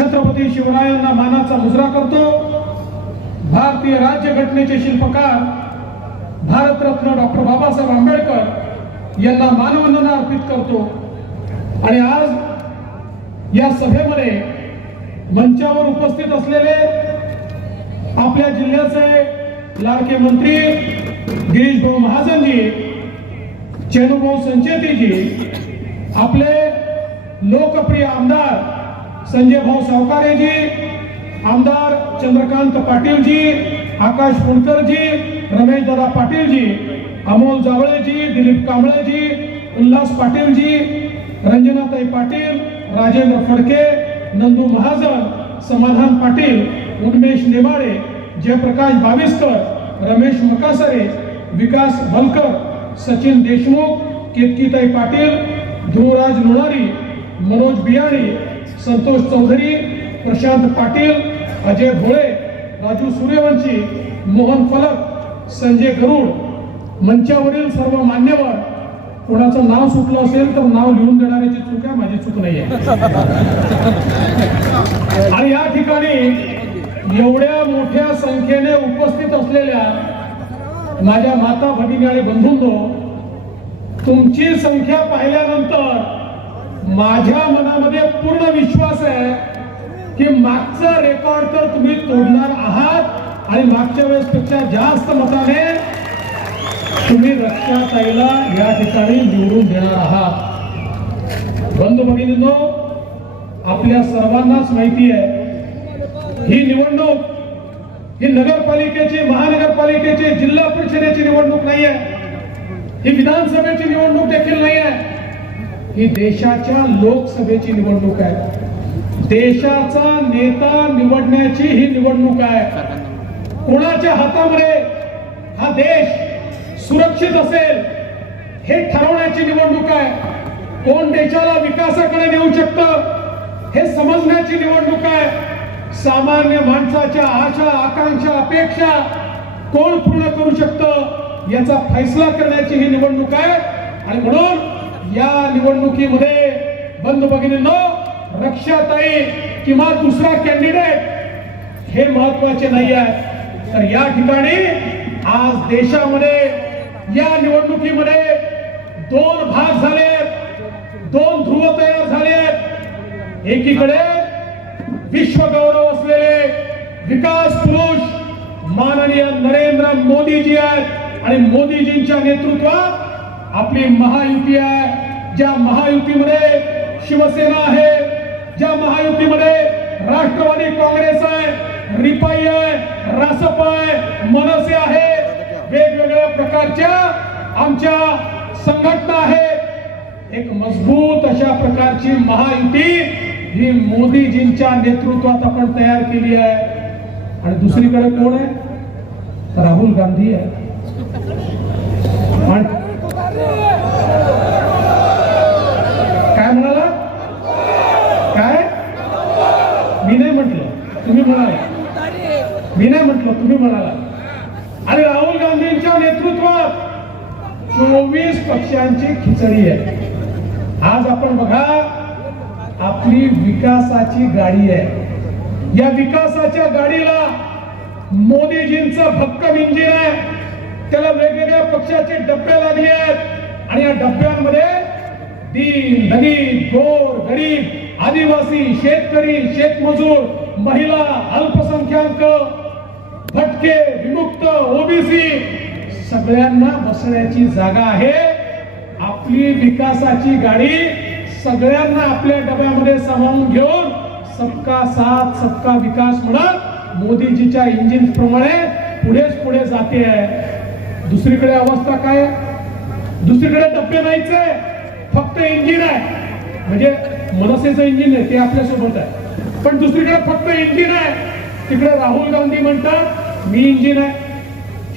छत्रपती शिवरायांना मानाचा मुजरा करतो भारतीय राज्यघटनेचे शिल्पकार भारतरत्न डॉक्टर बाबासाहेब आंबेडकर यांना मानवंदना अर्पित करतो आणि आज या सभेमध्ये मंचावर उपस्थित असलेले आपल्या जिल्ह्याचे लाडके मंत्री गिरीश भाऊ महाजनजी चेनुभाऊ संचेतीजी आपले लोकप्रिय आमदार संजय भाऊ सावकारेजी आमदार चंद्रकांत पाटीलजी आकाश फुंडकरजी रमेशदादा पाटीलजी अमोल जावळेजी दिलीप कांबळेजी उल्हास पाटीलजी रंजनाताई पाटील राजेंद्र फडके नंदू महाजन समाधान पाटील उन्मेश नेमाडे जयप्रकाश बाविस्कर रमेश मकासरे विकास भलकर सचिन देशमुख केतकीताई पाटील ध्रुवराज लोणारी मनोज बियाणी संतोष चौधरी प्रशांत पाटील अजय भोळे राजू सूर्यवंशी मोहन फलक संजय गरुड मंचावरील सर्व मान्यवर कोणाचं नाव सुटलं असेल तर नाव लिहून देणाऱ्याची चूक आहे माझी चूक नाही आहे आणि या ठिकाणी एवढ्या मोठ्या संख्येने उपस्थित असलेल्या माझ्या माता भगिनी आणि बंधूंनो तुमची संख्या पाहिल्यानंतर माझ्या मनामध्ये पूर्ण विश्वास आहे की मागचा रेकॉर्ड तर तुम्ही तोडणार आहात आणि मागच्या वेळेस पेक्षा जास्त मताने तुम्ही रक्षाताईला या ठिकाणी निवडून देणार आहात बंधू भगिनींनो आपल्या सर्वांनाच माहिती आहे ही निवडणूक ही नगरपालिकेची महानगरपालिकेची जिल्हा परिषदेची निवडणूक नाही आहे ही विधानसभेची निवडणूक देखील नाही आहे ही देशाच्या लोकसभेची निवडणूक आहे देशाचा नेता निवडण्याची ही निवडणूक आहे कोणाच्या हातामध्ये हा देश सुरक्षित असेल हे ठरवण्याची निवडणूक आहे कोण देशाला विकासाकडे देऊ शकत हे समजण्याची निवडणूक आहे सामान्य माणसाच्या आशा आकांक्षा अपेक्षा कोण पूर्ण करू शकत याचा फैसला करण्याची ही निवडणूक आहे आणि म्हणून या निवडणुकीमध्ये बंधू भगिनींनो रक्षाताई किंवा दुसरा कॅन्डिडेट हे महत्वाचे नाही आहे तर या ठिकाणी आज देशामध्ये या निवडणुकीमध्ये दोन भाग झाले दोन ध्रुव तयार झाले एकीकडे विश्व गौरव असलेले विकास पुरुष माननीय नरेंद्र मोदीजी आहेत आणि मोदीजींच्या नेतृत्वात आपली महायुती आहे ज्या महायुतीमध्ये शिवसेना आहे ज्या महायुतीमध्ये राष्ट्रवादी काँग्रेस आहे रिपाई आहे रासप आहे मनसे आहे वेगवेगळ्या प्रकारच्या आमच्या संघटना आहेत एक मजबूत अशा प्रकारची महायुती ही मोदीजींच्या नेतृत्वात आपण तयार केली आहे आणि दुसरीकडे कोण आहे राहुल गांधी आहे महत्वाच्या गाडीला मोदीजींचं भक्कम इंजिन आहे त्याला वेगवेगळ्या पक्षाचे डब्बे लागले आहेत आणि या डब्यांमध्ये दीन दलित गोर गरीब आदिवासी शेतकरी शेतमजूर महिला अल्पसंख्याक भटके विमुक्त ओबीसी सगळ्यांना बसण्याची जागा आहे आपली विकासाची गाडी सगळ्यांना आपल्या डब्या सबका साथ सबका विकास म्हणत मोदीजीच्या इंजिन प्रमाणे पुढेच पुढे जाते आहे दुसरीकडे अवस्था काय दुसरीकडे डब्बे नाहीचे फक्त इंजिन आहे म्हणजे मनसेचं इंजिन आहे ते आपल्या सोबत आहे पण दुसरीकडे फक्त इंजिन आहे तिकडे राहुल गांधी म्हणतात मी इंजिन आहे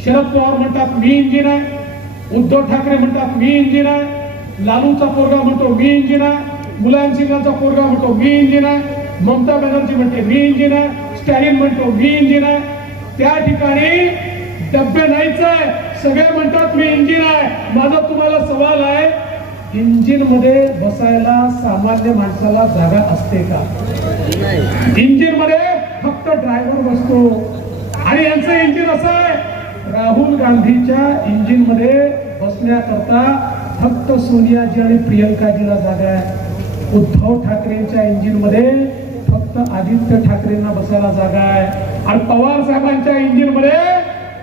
शरद पवार म्हणतात मी इंजिन आहे उद्धव ठाकरे म्हणतात मी इंजिन आहे लालूचा पोरगा म्हणतो मी इंजिन आहे मुलायम सिंगाचा पोरगा म्हणतो मी इंजिन आहे ममता बॅनर्जी म्हणते मी इंजिन आहे स्टॅलिन म्हणतो मी इंजिन आहे त्या ठिकाणी डब्बे नाहीच आहे सगळे म्हणतात मी इंजिन आहे माझा तुम्हाला सवाल आहे इंजिन मध्ये बसायला सामान्य माणसाला जागा असते का इंजिन मध्ये फक्त ड्रायव्हर बसतो आणि यांचं इंजिन असं आहे राहुल गांधीच्या इंजिन मध्ये बसण्याकरता फक्त सोनियाजी आणि प्रियंकाजीला जागा आहे उद्धव ठाकरेंच्या इंजिन मध्ये फक्त आदित्य ठाकरेंना बसायला जागा आहे आणि पवार साहेबांच्या इंजिन मध्ये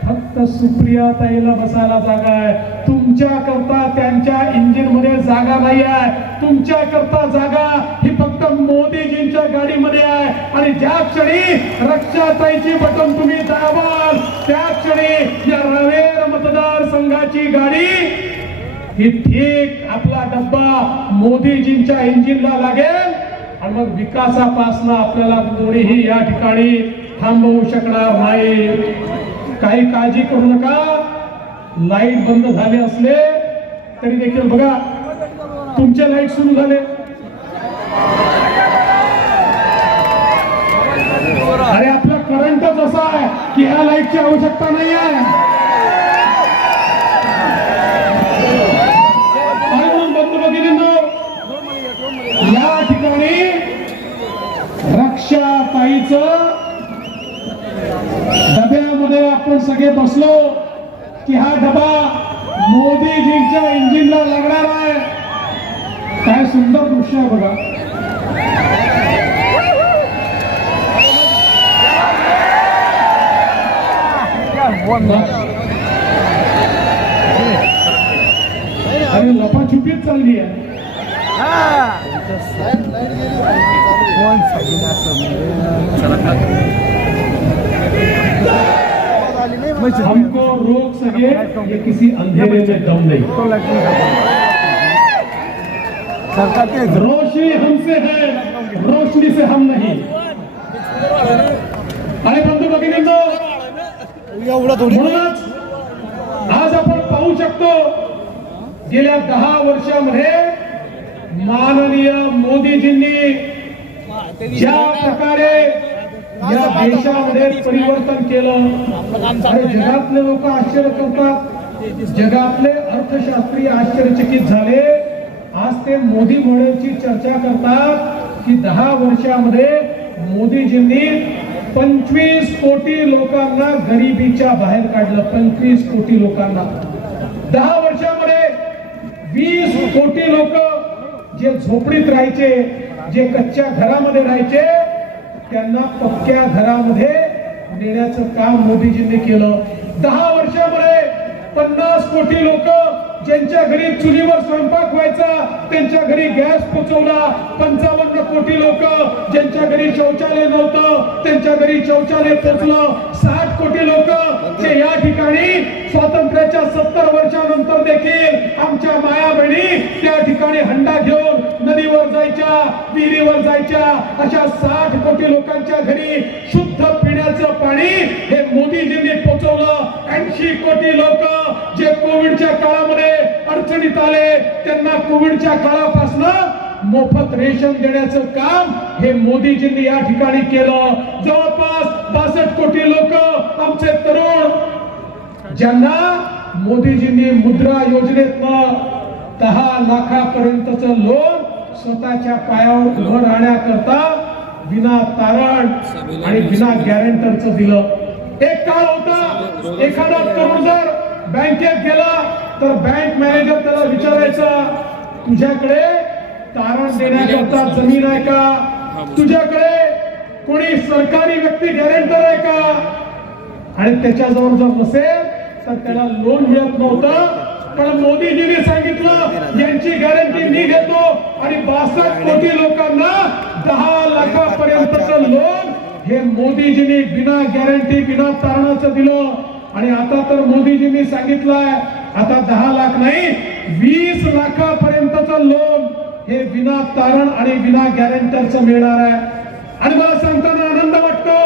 फक्त सुप्रिया ताईला बसायला जागा आहे तुमच्या करता त्यांच्या इंजिन मध्ये जागा नाही आहे तुमच्या करता जागा ही फक्त मोदीजींच्या गाडीमध्ये आहे आणि ज्या क्षणी रक्षाताईची बटन तुम्ही दाबाल त्या क्षणी या रवेर मतदारसंघाची गाडी ही ठीक आपला डब्बा मोदीजींच्या इंजिनला लागेल आणि मग विकासापासनं आपल्याला कोणीही या ठिकाणी थांबवू शकणार नाही काही काळजी करू नका लाईट बंद झाले असले तरी देखील बघा तुमचे लाईट सुरू झाले अरे आपला करंटच असा आहे की ह्या लाईटची आवश्यकता नाही आहे आजच्या ताईच डब्यामध्ये आपण सगळे बसलो की हा डबा मोदीजींच्या इंजिनला लागणार आहे काय सुंदर दृश्य आहे बघा अरे लपाछुपीच चालली आहे One second, that's a man. हमको रोक सके ये किसी अंधेरे में दम नहीं रोशनी हमसे है रोशनी से हम नहीं अरे बंधु भगिनींनो तो, आज अपन पहू शको गे दा वर्षा मधे माननीय मोदीजी ज्या प्रकारे या देशामध्ये परिवर्तन केलं आणि जगातले लोक आश्चर्य करतात जगातले अर्थशास्त्री आश्चर्यचकित झाले आज ते मोदी मॉडेलची चर्चा करतात की दहा वर्षामध्ये मोदीजींनी पंचवीस कोटी लोकांना गरिबीच्या बाहेर काढलं पंचवीस कोटी लोकांना दहा वर्षामध्ये वीस कोटी लोक जे झोपडीत राहायचे जे कच्च्या घरामध्ये राहायचे त्यांना पक्क्या घरामध्ये नेण्याचं काम मोदीजींनी केलं दहा वर्षामध्ये पन्नास कोटी लोक ज्यांच्या घरी चुलीवर स्वयंपाक व्हायचा त्यांच्या घरी गॅस पोचवला पंचावन्न कोटी लोक ज्यांच्या घरी शौचालय नव्हतं त्यांच्या घरी शौचालय पोचलं साठ कोटी लोक जे या ठिकाणी स्वातंत्र्याच्या सत्तर वर्षानंतर देखील आमच्या माया बहिणी त्या ठिकाणी हंडा घेऊन नदीवर जायच्या विहिरीवर जायच्या अशा साठ कोटी लोकांच्या घरी शुद्ध पिण्याचं पाणी हे मोदीजींनी पोहोचवलं ऐंशी कोटी लोक जे कोविडच्या काळामध्ये अडचणीत आले त्यांना कोविडच्या काळापासून मोफत रेशन देण्याचं काम हे मोदीजींनी या ठिकाणी केलं जवळपास बासष्ट कोटी लोक आमचे तरुण ज्यांना मोदीजींनी मुद्रा योजनेत दहा लाखापर्यंतचं लोन स्वतःच्या पायावर उभं राहण्याकरता बिना तारण आणि बिना गॅरेंटरचं दिलं एक काळ होता एखादा तरुण जर बँकेत गेला तर बँक मॅनेजर त्याला विचारायचा तुझ्याकडे तारण देण्याकरता जमीन आहे का तुझ्याकडे कोणी सरकारी व्यक्ती गॅरेंटर आहे का आणि त्याच्याजवळ जर नसेल तर त्याला लोन मिळत नव्हतं पण मोदीजीने सांगितलं यांची गॅरंटी मी घेतो आणि बासष्ट कोटी लोकांना दहा लाखापर्यंतचं लोन हे मोदीजीने बिना गॅरंटी बिना तारणाचं दिलं आणि आता तर मोदीजींनी सांगितलंय आता दहा लाख नाही वीस लाखापर्यंतचं लोन हे विना तारण आणि विना गॅरेंटरचं मिळणार आहे आणि मला सांगताना आनंद वाटतो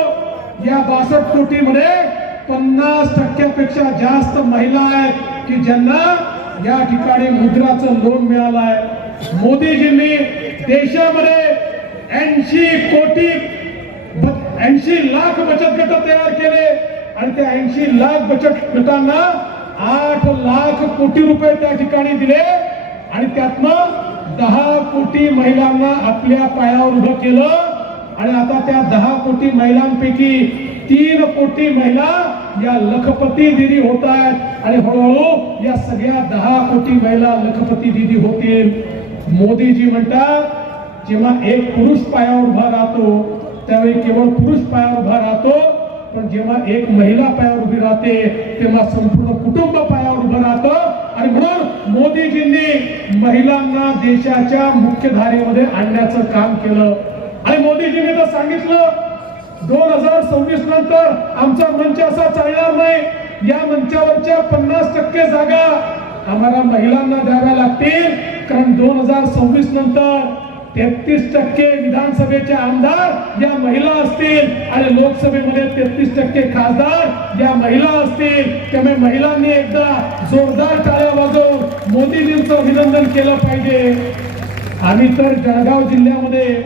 या बासष्ट कोटीमध्ये पन्नास टक्क्यापेक्षा जास्त महिला आहेत की ज्यांना या ठिकाणी मुद्राचं लोन मिळालं आहे मोदीजींनी देशामध्ये ऐंशी कोटी ऐंशी लाख बचत गट तयार केले आणि त्या ऐंशी लाख बचत गटांना आठ लाख कोटी रुपये त्या ठिकाणी दिले आणि त्यातनं दहा कोटी महिलांना आपल्या पायावर उभं केलं आणि आता त्या दहा कोटी महिलांपैकी तीन कोटी महिला या लखपती दिदी होत आहेत आणि हळूहळू या सगळ्या दहा कोटी महिला लखपती दिदी होतील मोदीजी म्हणतात जेव्हा एक पुरुष पायावर उभा राहतो त्यावेळी केवळ पुरुष पायावर उभा राहतो पण जेव्हा एक महिला पायावर उभी राहते तेव्हा संपूर्ण कुटुंब पायावर उभं राहतो आणि म्हणून मोदीजींनी महिलांना देशाच्या मुख्यधारेमध्ये आणण्याचं काम केलं आणि मोदीजीने तर सांगितलं दोन हजार सव्वीस नंतर आमचा मंच असा चालणार नाही या मंचावरच्या पन्नास टक्के जागा आम्हाला महिलांना द्याव्या लागतील कारण दोन हजार सव्वीस नंतर तेहतीस टक्के विधानसभेचे आमदार या महिला असतील आणि लोकसभेमध्ये तेहतीस टक्के खासदार या महिला असतील त्यामुळे महिलांनी एकदा जोरदार टाळ्या वाजवून मोदीजींचं अभिनंदन केलं पाहिजे आम्ही तर जळगाव जिल्ह्यामध्ये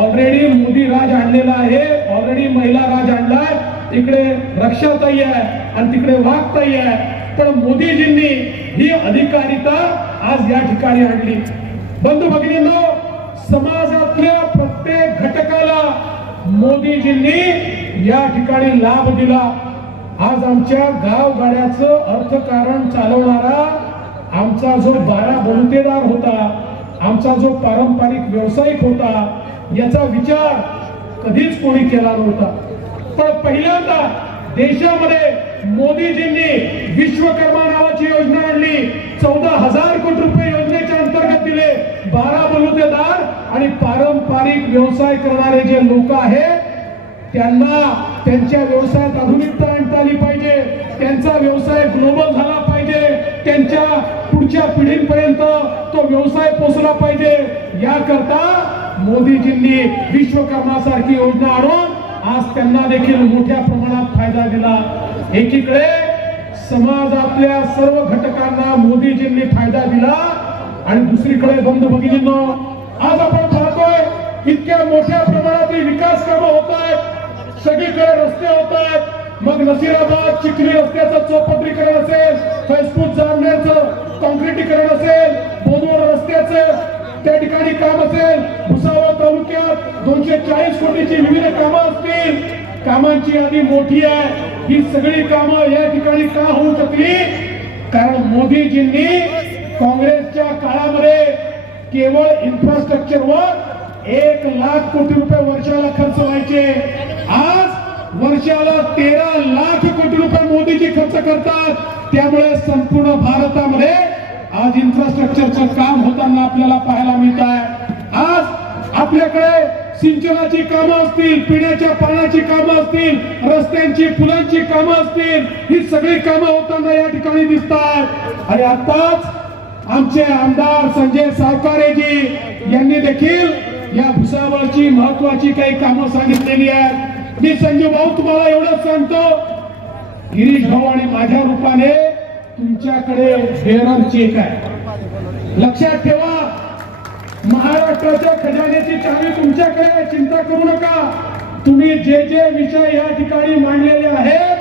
ऑलरेडी मोदी राज आणलेला आहे ऑलरेडी महिला राज आणलाय इकडे रक्षाताई आहे आणि तिकडे वाघताई आहे पण मोदीजींनी ही अधिकारिता आज या ठिकाणी आणली बंधू भगिनी समाजातल्या प्रत्येक घटकाला मोदीजींनी या ठिकाणी लाभ दिला आज आमच्या गावगाड्याचं अर्थकारण चालवणारा आमचा जो बारा बलुतेदार होता आमचा जो पारंपरिक व्यावसायिक होता याचा विचार कधीच कोणी केला नव्हता पण पहिल्यांदा देशामध्ये मोदीजींनी विश्वकर्मा नावाची योजना आणली चौदा हजार कोटी रुपये योजनेच्या अंतर्गत दिले बारा बलुतेदार आणि पारंपरिक व्यवसाय करणारे जे लोक आहेत त्यांना त्यांच्या व्यवसायात आधुनिकता आणता आली पाहिजे त्यांचा व्यवसाय ग्लोबल झाला पाहिजे त्यांच्या पुढच्या पिढीपर्यंत तो व्यवसाय पोचला पाहिजे याकरता मोदीजींनी विश्वकर्मासारखी योजना आणून आज त्यांना देखील मोठ्या प्रमाणात फायदा दिला एकीकडे समाजातल्या सर्व घटकांना मोदीजींनी फायदा दिला आणि दुसरीकडे बंद भगिनींनो आज आपण पाहतोय इतक्या मोठ्या प्रमाणात विकास कामं होत आहेत सगळीकडे रस्ते होत आहेत मग नसीराबाद चिखली रस्त्याचं चौपदरीकरण असेल फैसपूर जामण्याचं कॉन्क्रिटीकरण असेल बोदवड रस्त्याचं त्या ठिकाणी काम असेल भुसावळ तालुक्यात दोनशे चाळीस कोटीची विविध कामं असतील कामांची आधी मोठी आहे ही सगळी कामं या ठिकाणी का होऊ शकली कारण मोदीजींनी काँग्रेसच्या काळामध्ये केवळ इन्फ्रास्ट्रक्चरवर एक लाख कोटी रुपये वर्षाला खर्च व्हायचे आज वर्षाला तेरा लाख कोटी रुपये मोदीजी खर्च करतात त्यामुळे संपूर्ण भारतामध्ये आज इन्फ्रास्ट्रक्चरचं काम होताना आपल्याला पाहायला मिळत आहे आज आपल्याकडे सिंचनाची कामं असतील पिण्याच्या पाण्याची कामं असतील रस्त्यांची फुलांची कामं असतील ही सगळी कामं होताना या ठिकाणी दिसतात आणि आताच आमचे आमदार संजय सावकारेजी यांनी देखील या भुसावळची महत्वाची काही कामं सांगितलेली आहेत मी संजय भाऊ तुम्हाला एवढंच सांगतो गिरीश भाऊ आणि माझ्या रूपाने तुमच्याकडे बेरम चेक आहे लक्षात ठेवा महाराष्ट्राच्या खजान्याची चावी तुमच्याकडे चिंता करू नका तुम्ही जे जे विषय या ठिकाणी मांडलेले आहेत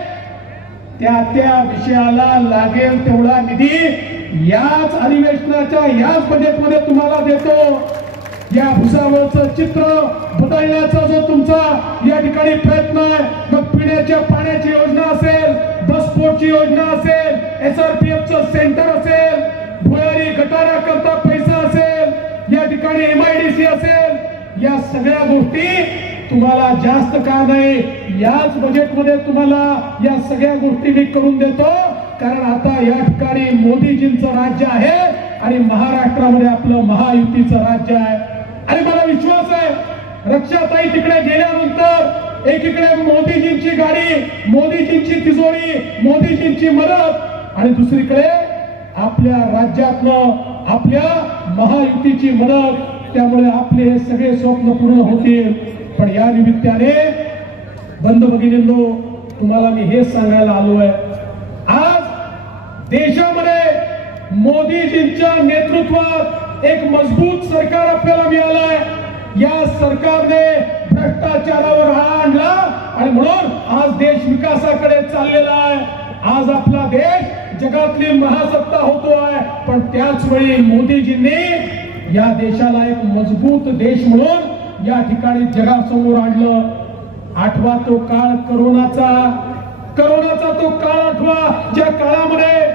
त्या त्या विषयाला लागेल तेवढा निधी याच अधिवेशनाच्या याच बजेटमध्ये तुम्हाला देतो या भुसावळचं चित्र बदलण्याचा जो तुमचा या ठिकाणी प्रयत्न आहे मग पिण्याच्या पाण्याची योजना असेल बसपोर्टची योजना असेल एसआरपीएफ सेंटर असेल भुयारी गटारा करता पैसा असेल या ठिकाणी एमआयडीसी असेल या सगळ्या गोष्टी तुम्हाला जास्त का नाही याच बजेटमध्ये तुम्हाला या सगळ्या गोष्टी मी करून देतो कारण आता या ठिकाणी मोदीजींचं राज्य आहे आणि महाराष्ट्रामध्ये आपलं महायुतीचं राज्य आहे आणि मला विश्वास आहे रक्षाताई तिकडे गेल्यानंतर एकीकडे मोदीजींची गाडी मोदीजींची तिजोरी मोदीजींची मदत आणि दुसरीकडे आपल्या राज्यातनं आपल्या महायुतीची मदत त्यामुळे आपले हे सगळे स्वप्न पूर्ण होतील पण या निमित्ताने बंद भगिनींनो तुम्हाला मी हेच सांगायला आलो आहे आज देशामध्ये मोदीजींच्या नेतृत्वात एक मजबूत सरकार आपल्याला मिळालंय या सरकारने भ्रष्टाचारावर हा आणला आणि म्हणून आज देश विकासाकडे चाललेला आहे आज आपला देश जगातली महासत्ता होतो आहे पण त्याच वेळी मोदीजींनी या देशाला एक मजबूत देश म्हणून या ठिकाणी जगासमोर आणलं आठवा तो काळ करोनाचा करोनाचा तो काळ आठवा ज्या काळामध्ये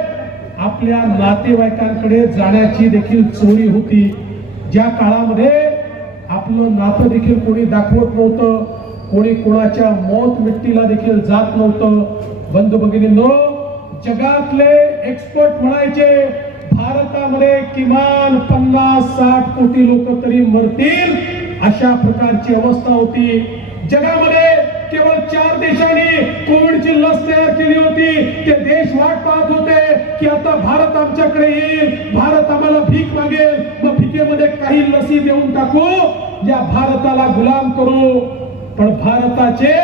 आपल्या नातेवाईकांकडे जाण्याची देखील चोरी होती ज्या काळामध्ये आपलं नातं देखील कोणी दाखवत नव्हतं कोणी कोणाच्या मौत मिट्टीला देखील जात नव्हतं बंधू भगिनी जगातले एक्सपर्ट म्हणायचे भारतामध्ये किमान पन्नास साठ कोटी लोक तरी मरतील अशा प्रकारची अवस्था होती जगामध्ये केवळ चार देशांनी कोविडची लस तयार केली होती ते देश वाट पाहत होते की आता भारत आमच्याकडे येईल भारत आम्हाला भीक मागेल मग भीकेमध्ये काही लसी देऊन टाकू या भारताला गुलाम करू पण भारताचे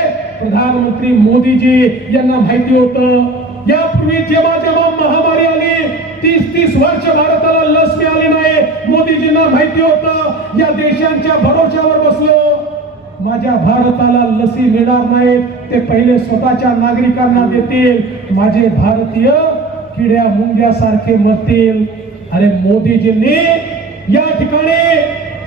प्रधानमंत्री मोदीजी यांना माहिती होतं यापूर्वी जेव्हा जेव्हा महामारी आली तीस तीस वर्ष भारताला लस मिळाली नाही मोदीजींना माहिती होत या देशांच्या भरोश्यावर बसलो माझ्या भारताला लसी मिळणार नाहीत ते पहिले स्वतःच्या नागरिकांना देतील माझे भारतीय किड्या मुंग्यासारखे मरतील अरे मोदीजींनी या ठिकाणी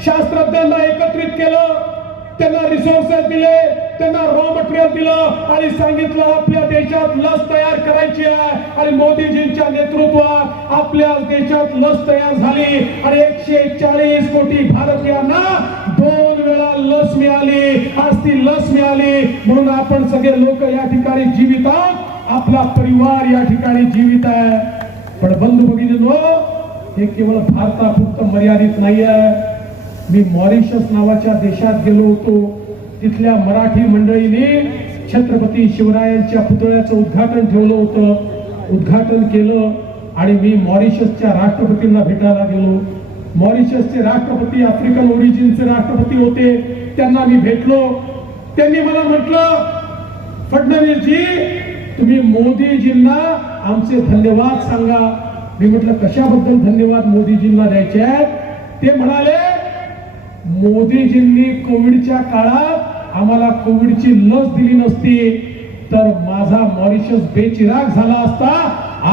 शास्त्रज्ञांना एकत्रित केलं त्यांना रिसोर्सेस दिले त्यांना रॉ मटेरियल दिलं आणि सांगितलं आपल्या देशात लस तयार करायची आहे आणि मोदीजींच्या नेतृत्वात आपल्या देशात लस तयार झाली आणि एकशे चाळीस कोटी भारतीयांना दोन वेळा लस मिळाली आज ती लस मिळाली म्हणून आपण सगळे लोक या ठिकाणी जीवित आहोत आपला परिवार या ठिकाणी जीवित आहे पण बंधू भगिनी हे केवळ भारतापुरतं मर्यादित नाही आहे मी मॉरिशस नावाच्या देशात गेलो होतो तिथल्या मराठी मंडळीने छत्रपती शिवरायांच्या पुतळ्याचं उद्घाटन ठेवलं होतं उद्घाटन केलं आणि मी मॉरिशसच्या राष्ट्रपतींना भेटायला गेलो मॉरिशसचे राष्ट्रपती आफ्रिकन ओरिजिनचे राष्ट्रपती होते त्यांना मी भेटलो त्यांनी मला म्हटलं फडणवीसजी तुम्ही मोदीजींना आमचे धन्यवाद सांगा मी म्हटलं कशाबद्दल धन्यवाद मोदीजींना द्यायचे आहेत ते म्हणाले मोदीजींनी कोविडच्या काळात आम्हाला कोविडची लस दिली नसती तर माझा मॉरिशस बेचिराग झाला असता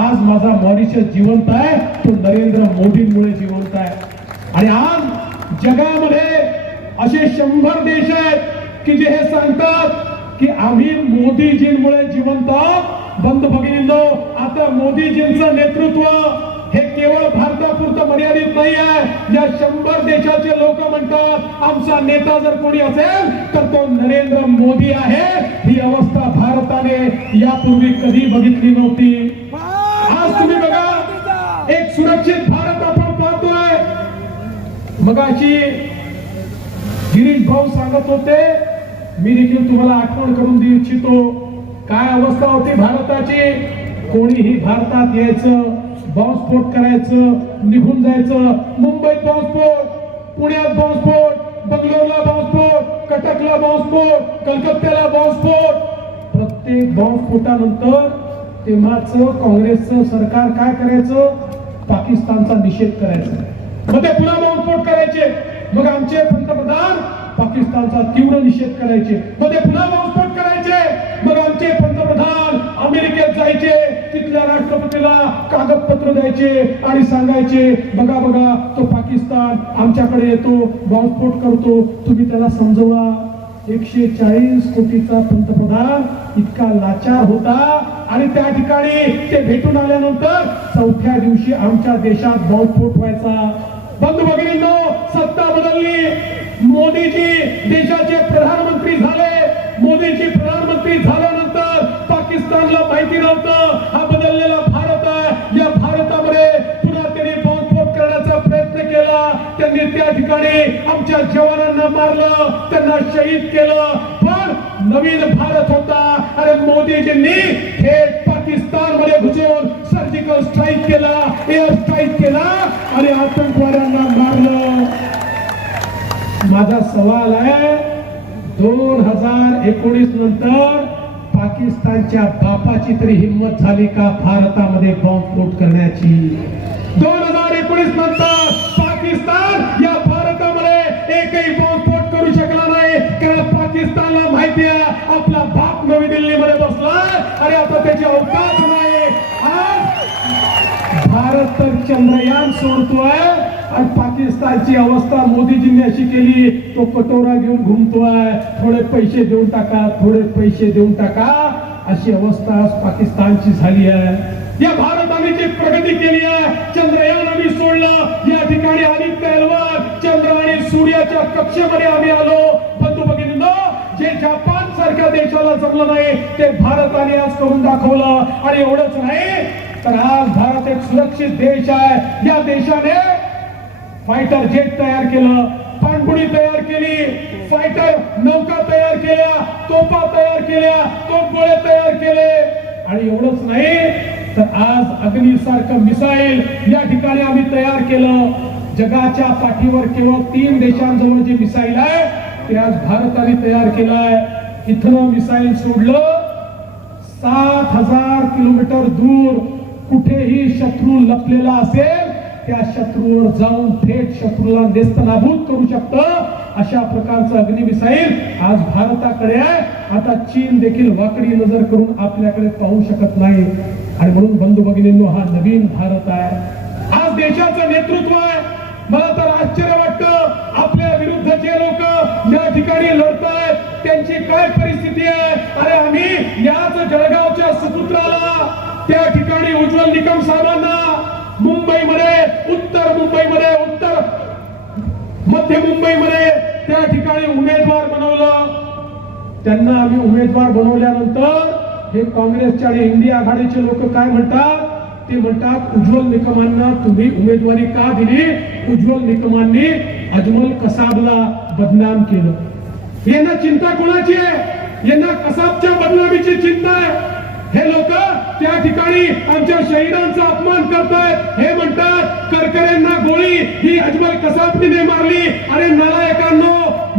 आज माझा मॉरिशस जिवंत आहे तो नरेंद्र मोदींमुळे जिवंत आहे आणि आज जगामध्ये असे शंभर देश आहेत की जे हे सांगतात की आम्ही मोदीजींमुळे जिवंत आहोत बंद भगिनी आता मोदीजींचं नेतृत्व हे केवळ भारतापुरतं मर्यादित नाही आहे या शंभर देशाचे लोक म्हणतात आमचा नेता जर कोणी असेल तर तो नरेंद्र मोदी आहे ही अवस्था भारताने यापूर्वी कधी बघितली नव्हती आज तुम्ही बघा एक सुरक्षित भारत आपण पाहतोय मगाशी गिरीश भाऊ सांगत होते मी देखील तुम्हाला आठवण करून देऊ इच्छितो काय अवस्था होती भारताची कोणीही भारतात यायचं बॉम्बस्फोट करायचं निघून जायचं मुंबईत बॉम्बस्फोट पुण्यात बॉम्बस्फोट बंगलोरला बॉम्बस्फोट कटकला बॉम्बस्फोट कलकत्त्याला बॉम्बस्फोट प्रत्येक बॉम्बस्फोटानंतर तेव्हाच काँग्रेसचं सरकार काय करायचं पाकिस्तानचा निषेध करायचा मग ते पुन्हा बॉम्बस्फोट करायचे मग आमचे पंतप्रधान पाकिस्तानचा तीव्र निषेध करायचे मग ते पुन्हा बॉम्बस्फोट करायचे मग आमचे पंतप्रधान अमेरिकेत जायचे तिथल्या राष्ट्रपतीला कागदपत्र द्यायचे आणि सांगायचे बघा बघा तो पाकिस्तान आमच्याकडे येतो बॉम्बस्फोट करतो तुम्ही त्याला समजवा एकशे चाळीस कोटीचा पंतप्रधान इतका लाचार होता आणि त्या ठिकाणी ते भेटून आल्यानंतर चौथ्या दिवशी आमच्या देशात बॉम्बस्फोट व्हायचा बंधू भगिनींनो सत्ता बदलली मोदीजी देशाचे प्रधानमंत्री झाले मोदीजी ने त्या ठिकाणी आमच्या जवानांना मारलं त्यांना शहीद केलं पण नवीन भारत होता अरे मोदीजींनी थेट पाकिस्तान मध्ये घुसून सर्जिकल स्ट्राईक केला एअर स्ट्राईक केला आणि आतंकवाद्यांना मारलं माझा सवाल आहे दोन हजार एकोणीस नंतर पाकिस्तानच्या बापाची तरी हिंमत झाली का भारतामध्ये बॉम्ब फोट करण्याची दोन हजार एकोणीस नंतर पाकिस्तान या भारतामध्ये एकही बॉम्बस्फोट करू शकला नाही कारण पाकिस्तानला माहिती आहे आपला बाप नवी दिल्लीमध्ये बसला आणि आता त्याची अवकाश नाही आज भारत तर चंद्रयान सोडतोय आणि पाकिस्तानची अवस्था मोदीजींनी अशी केली तो कटोरा घेऊन घुमतोय थोडे पैसे देऊन टाका थोडे पैसे देऊन टाका अशी अवस्था आज पाकिस्तानची झाली आहे या भारताने जी प्रगती केली आहे चंद्रयान आम्ही आणि आम्ही चंद्र आणि सूर्याच्या कक्षेमध्ये आम्ही आलो पण तू जे जपान सारख्या देशाला जमलं नाही ते भारताने आज करून दाखवलं आणि एवढंच नाही तर आज भारत एक सुरक्षित देश आहे या देशाने फायटर जेट तयार केलं पाणबुडी तयार केली फायटर नौका तयार केल्या तोपा तयार केल्या तोपगोळे तयार केले आणि एवढंच नाही तर आज सारखं मिसाईल या ठिकाणी आम्ही तयार केलं जगाच्या पाठीवर केवळ तीन देशांजवळ जे मिसाईल आहे ते आज भारताने तयार केलं आहे इथं मिसाईल सोडलं सात हजार किलोमीटर दूर कुठेही शत्रू लपलेला असेल त्या शत्रूवर जाऊन थेट शत्रूला नेस्तनाभूत करू शकत अशा प्रकारचं अग्निमिसाईल आज भारताकडे आहे आता चीन देखील वाकडी नजर करून आपल्याकडे पाहू शकत नाही आणि म्हणून बंधू भगिनींनो हा नवीन भारत आहे आज देशाचं नेतृत्व आहे मला तर आश्चर्य वाटत आपल्या विरुद्ध जे लोक या ठिकाणी लढत आहेत त्यांची काय परिस्थिती आहे अरे आम्ही याच जळगावच्या सुपुत्राला त्या ठिकाणी उज्ज्वल निकम साहेबांना मुंबईमध्ये उत्तर मुंबईमध्ये उत्तर मध्य मुंबईमध्ये त्या ठिकाणी उमेदवार बनवलं त्यांना आम्ही उमेदवार बनवल्यानंतर हे काँग्रेसचे आणि इंडिया आघाडीचे लोक काय म्हणतात ते म्हणतात उज्ज्वल निकमांना तुम्ही उमेदवारी का दिली उज्ज्वल निकमांनी अजमल कसाबला बदनाम केलं यांना चिंता कोणाची आहे यांना कसाबच्या बदनामीची चिंता आहे हे लोक त्या ठिकाणी आमच्या शहीदांचा अपमान करतायत हे म्हणतात करकरेंना गोळी ही अजमल कसाबने मारली अरे नलायकांनो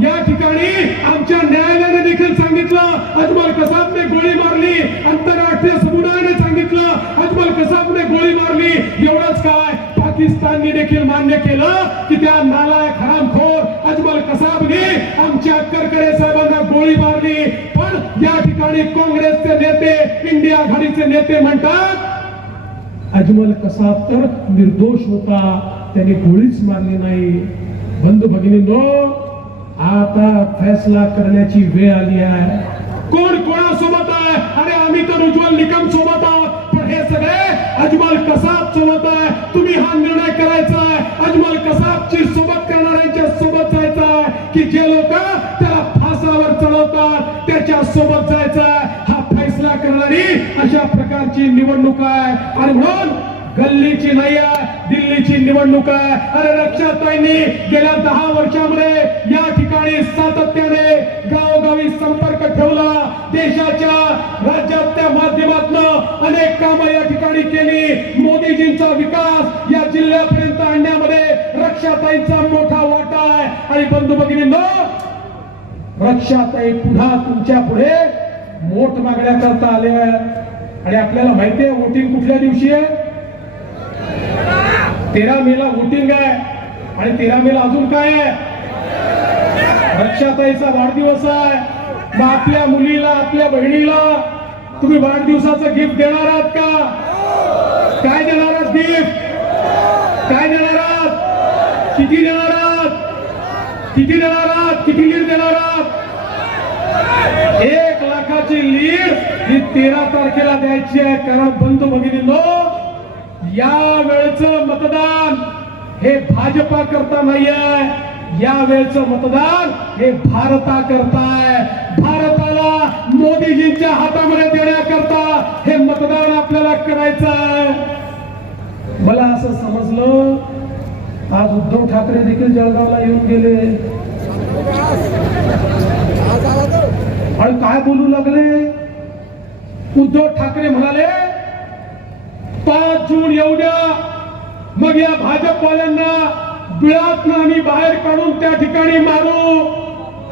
या ठिकाणी आमच्या न्यायालयाने देखील सांगितलं अजमल कसाबने गोळी मारली आंतरराष्ट्रीय समुदाय कसाबने गोळी मारली एवढंच काय पाकिस्तानने देखील मान्य केलं की त्या नालायक हरामखोर अजमल कसाबने आमच्या करकडे साहेबांना गोळी मारली पण या ठिकाणी काँग्रेसचे नेते इंडिया आघाडीचे नेते म्हणतात अजमल कसाब तर निर्दोष होता त्याने गोळीच मारली नाही बंधू भगिनी नो आता फैसला करण्याची वेळ आली आहे कोण कोणासोबत आहे अरे आम्ही तर उज्ज्वल निकम सोबत आहोत अजमल कसाब सोबत आहे तुम्ही हा निर्णय करायचा आहे अजमल कसाबची सोबत करणाऱ्यांच्या सोबत जायचा आहे की जे लोक त्याला फासावर चढवतात त्याच्या सोबत जायचा हा फैसला करणारी अशा प्रकारची निवडणूक आहे आणि म्हणून गल्लीची नाही आहे पालिकेची निवडणूक आहे अरे रक्षाताईंनी गेल्या दहा वर्षामध्ये या ठिकाणी सातत्याने गावोगावी संपर्क ठेवला देशाच्या त्या माध्यमातून अनेक काम या ठिकाणी केली मोदीजींचा विकास या जिल्ह्यापर्यंत आणण्यामध्ये रक्षाताईंचा मोठा वाटा आहे आणि बंधू भगिनींनो रक्षाताई पुन्हा तुमच्या पुढे मोठ मागण्या आले आल्या आणि आपल्याला माहिती आहे वोटिंग कुठल्या दिवशी आहे तेरा मेला वोटिंग आहे आणि तेरा मेला अजून काय आहे रक्षाताईचा वाढदिवस आहे मग आपल्या मुलीला आपल्या बहिणीला तुम्ही वाढदिवसाचं गिफ्ट देणार आहात का काय देणार आहात गिफ्ट काय देणार आहात किती देणार आहात किती देणार आहात किती लीड देणार आहात एक लाखाची लीड ही तेरा तारखेला द्यायची आहे कारण बंधू भगिनी या वेळचं मतदान हे भाजपा करता नाहीये या वेळचं मतदान हे भारता करताय भारताला मोदीजींच्या हातामध्ये देण्याकरता हे मतदान आपल्याला करायचं आहे मला असं समजलं आज उद्धव ठाकरे देखील जळगावला येऊन गेले आणि काय बोलू लागले उद्धव ठाकरे म्हणाले पाच जून एवढ्या मग या भाजपवाल्यांना बिळातनं आम्ही बाहेर काढून त्या ठिकाणी मारू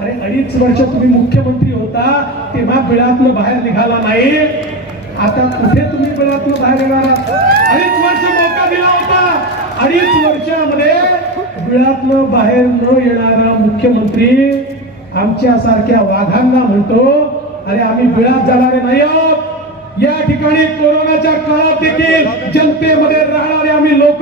अरे अडीच वर्ष तुम्ही मुख्यमंत्री होता तेव्हा बिळातनं बाहेर निघाला नाही आता कुठे तुम्ही बिळातनं बाहेर येणार अडीच वर्ष मौका दिला होता अडीच वर्षामध्ये बिळातनं बाहेर न येणारा मुख्यमंत्री आमच्या सारख्या वाघांना म्हणतो अरे आम्ही बिळात जाणारे नाही आहोत या ठिकाणी कोरोनाच्या काळात देखील जनतेमध्ये राहणारे आम्ही लोक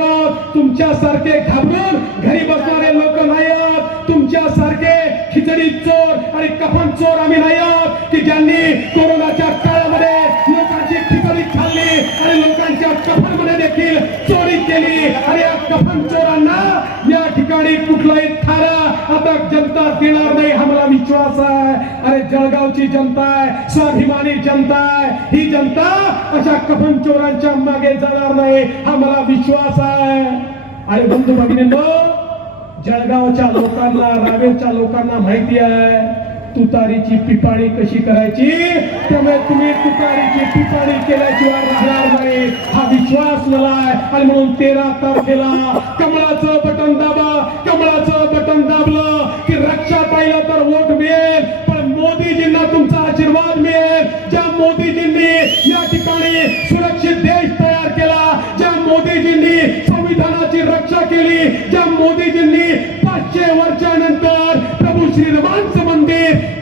तुमच्या सारखे घाबरून घरी बसणारे लोक नाही तुमच्या तुमच्यासारखे खिचडी चोर आणि कफन चोर आम्ही नाही आहोत की ज्यांनी कोरोनाच्या काळामध्ये लोकांची खिचडी खाल्ली आणि लोकांच्या कफनमध्ये देखील चोरी केली आणि या कफन चोरांना ठिकाणी कुठलाही थारा आता जनता देणार नाही हा विश्वास आहे अरे जळगावची जनता आहे स्वाभिमानी जनता आहे ही जनता अशा कफन चोरांच्या मागे जाणार नाही हा मला विश्वास आहे अरे बंधू भगिनींनो जळगावच्या लोकांना रावेरच्या लोकांना माहिती आहे तुतारीची पिपाणी कशी करायची त्यामुळे तुम्ही तुतारीची पिपाणी केल्याशिवाय राहणार नाही हा विश्वास मला आहे आणि म्हणून तेरा तारखेला कमळाचं बटन दाबा कमळाचं बटन दाबलं की रक्षा पाहिलं तर वोट मिळेल पण मोदीजींना तुमचा आशीर्वाद मिळेल ज्या मोदीजींनी या ठिकाणी सुरक्षित देश तयार केला ज्या मोदीजींनी संविधानाची रक्षा केली ज्या मोदीजींनी पाचशे वर्षानंतर प्रभू श्रीरमांचं मंदिर